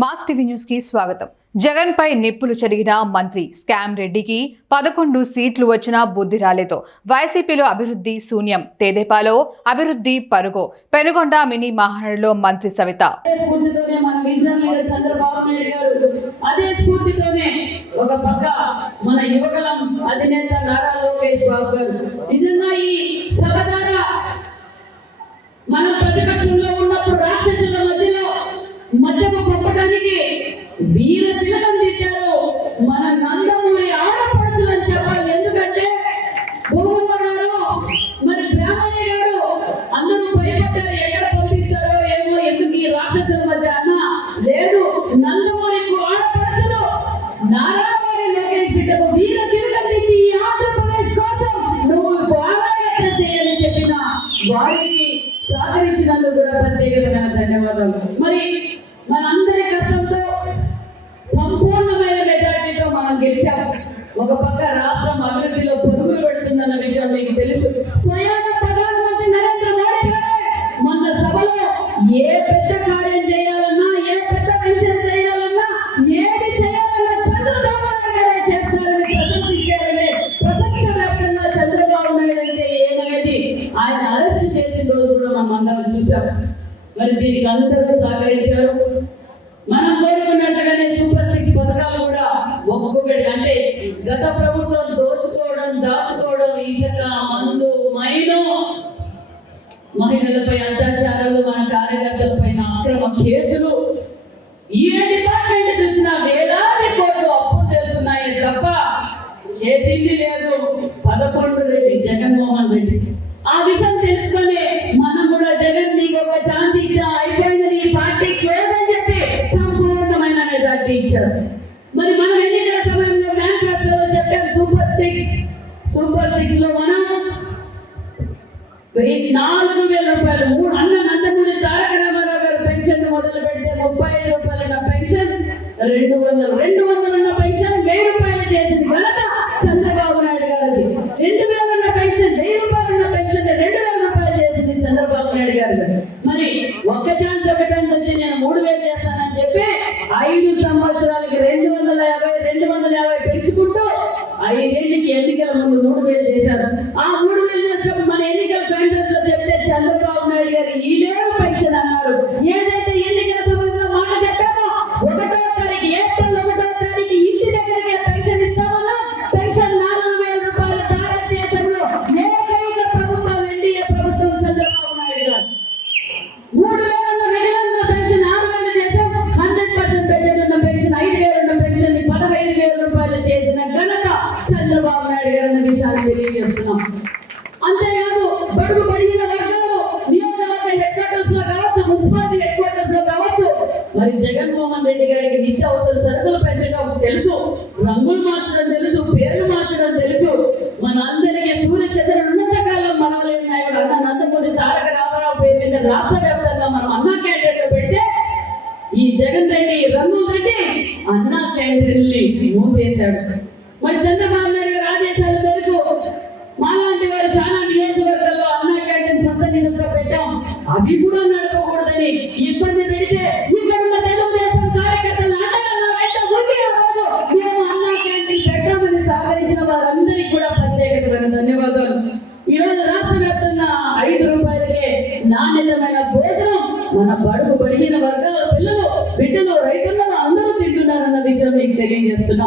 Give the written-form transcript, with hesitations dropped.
Mass TV news కి స్వాగతం. జగన్ పై నిప్పులు చెరిగిన మంత్రి స్కామ్ రెడ్డికి 11 సీట్లు వచ్చినా బుద్ధి రాలేదు. వైసీపీలో అభివృద్ధి శూన్యం, తెదేపాలో అభివృద్ధి పరుగు. పెనుగొండ మినీ మహానగరంలో మంత్రి సవిత మధ్యకు పంపడానికి వీర తిలకం తీశారు. మన నందమూరి ఆడపడుతులని చెప్పాలి. ఎందుకంటే భూమమ్మ గారు మరి బ్రాహ్మణి గారు అందరూ భయపడ్డారు, ఎక్కడ పంపిస్తారో ఏమో, ఎందుకు ఈ రాక్షసుల మధ్య అన్న లేదు. నందమూరి ఆడపడుతులు నారాయణ లోకేష్ బిడ్డకు వీర తిలకం తీసి ఈ ఆంధ్రప్రదేశ్ కోసం నువ్వు బాగా చేయాలని చెప్పిన వారికి సహకరించినందుకు కూడా ప్రత్యేకమైన ధన్యవాదాలు. మరి మనందరి కష్టంతో సంపూర్ణమైన మెజార్టీతో మనం గెలిచాము. ఒక పక్క రాష్ట్రం అభివృద్ధిలో పొరుగులు పెడుతుందన్న విషయం మీకు తెలుసు. స్వయంగా ప్రధానమంత్రి నరేంద్ర మోడీ గారే మన సభలో ఏ పెద్ద కార్యం చేయాలన్నా, ఏ పెద్ద విషయం చేయాలన్నా, ఏది చేయాలన్నా చంద్రబాబు నాయుడు గారే చేస్తారని ప్రశంసించారంటే ప్రపంచవ్యాప్తంగా చంద్రబాబు నాయుడు అంటే ఏమనేది ఆయన అరెస్ట్ చేసిన రోజు కూడా మనం అందరం చూసాం. మరి దీనికి అందరూ సహకరించారు. మనం కోరుకున్నట్టుగానే సూపర్ 6 పథకాలు కూడా ఒక్కొక్కటి, అంటే గత ప్రభుత్వం దాచుకోవడం ఇసుక, మందు, మైను, మహిళలపై అత్యాచారాలు, మన కార్యకర్తల పైన అక్రమ కేసులు, ఏ డిపార్ట్మెంట్ చూసినా వేలాది కోట్లు అప్పులు చేస్తున్నాయి తప్ప చేసింది లేదు 11 రెడ్డి జగన్మోహన్ రెడ్డి. ఆ విషయం తెలుసుకొని మనం కూడా జగన్ నీకు ఒక ఛాన్స్ ఇచ్చా, అయిపోయింది నీ పార్టీ లేదని చెప్పి సంపూర్ణమైన మెజార్టీ ఇచ్చారు. మరి మనం ఎన్నికల సమయంలో మేనిఫెస్టోలో చెప్పాం సూపర్ 6 లో మనం 4,000 రూపాయలు అన్న నందమూరి తారక రామారావు గారు పెన్షన్ మొదలు పెడితే 35 రూపాయలు ఉన్న పెన్షన్ 200 ఉన్న పెన్షన్ 1000 రూపాయలు చేసింది ఘనత చంద్రబాబు నాయుడు గారిది. 2,000 ఉన్న పెన్షన్ 1000 రూపాయలు ఉన్న పెన్షన్ 2,000 రూపాయలు చేసింది చంద్రబాబు నాయుడు గారు. మరి ఒక్క ఛాన్స్ వచ్చి నేను 3,000 చేస్తానని చెప్పి 5 సంవత్సరాలకి 250 పెంచుకుంటూ 5 ఏళ్ళకి ఎన్నికల ముందు 3,000 చేశారు. ఆ 3,000 చేసినప్పుడు మన ఎన్నికల కాంగ్రెస్ లో చెప్తే చంద్రబాబు నాయుడు గారు ఈ లేవు పెన్షన్ అన్నారు. ఏదైతే ఎన్నికల సమయంలో మాట చెప్పామో 1వ తారీఖు ఏప్రిల్ 1వ తారీఖు ఇంటి దగ్గరికి పెన్షన్ ఇస్తామన్నా పెన్షన్ 4,000 రూపాయలు భారతదేశంలో ఏకైక ప్రభుత్వం ఎన్డీఏ ప్రభుత్వం చంద్రబాబు నాయుడు గారు. 3,000 మిగిలిన పెన్షన్ 6,000 చేశాం. 100% పెట్టిన పెన్షన్ 5,000 ఉన్న పెన్షన్ 15,000 రూపాయలు చేసిన ఘనత చంద్రబాబు నాయుడు గారు అన్న విషయాన్ని తెలియజేస్తున్నాం. అంతేకాదు బడుగు బడిగిన వర్గాలు నియోజకవర్గ హెడ్ క్వార్టర్స్ లో కావచ్చు, మున్సిపాలిటీ హెడ్ క్వార్టర్స్ లో కావచ్చు, మరి జగన్మోహన్ రెడ్డి గారికి నిత్యావసర సరుకులు పెంచడం తెలుసు, రంగులు మార్చడం తెలుసు, పేర్లు మార్చడం తెలుసు. మన అందరికీ సూర్య చంద్రుడు ఉన్నత కాలం మనవలేని నాయకుడు అన్న నందమూరి తారక రామారావు పేరు మీద రాష్ట్ర వ్యాప్తంగా మనం అన్నా క్యాంటీన్లు పెడితే ఈ జగన్ రెడ్డి రంగులు రెడ్డి అన్నా క్యాంటీన్ని మూసేశాడు. మరి చంద్రబాబు నాయుడు గారు ఆదేశాల మేరకు మాలాంటి వారు చాలా నియోజకవర్గాల్లో అన్నా క్యాంటీన్ సొంత నిధులతో పెట్టాం. అవి కూడా నడపకూడదని ఇబ్బంది పెడితే ఇక్కడ ఉన్న తెలుగుదేశం కార్యకర్తలు అండగా వెంట ఉండి ఆ రోజు మేము అన్నా క్యాంటీన్ పెట్టామని సహకరించిన వారందరికీ కూడా ప్రత్యేకమైన ధన్యవాదాలు. ఈ రోజు రాష్ట్ర వ్యాప్తంగా 5 రూపాయలకే నాణ్యతమైన భోజనం మన బడుగు బడిగిన వర్గాల పిల్లలు, బిడ్డలు, రైతులను అందరూ తింటున్నారన్న విషయం మీకు తెలియజేస్తున్నాం.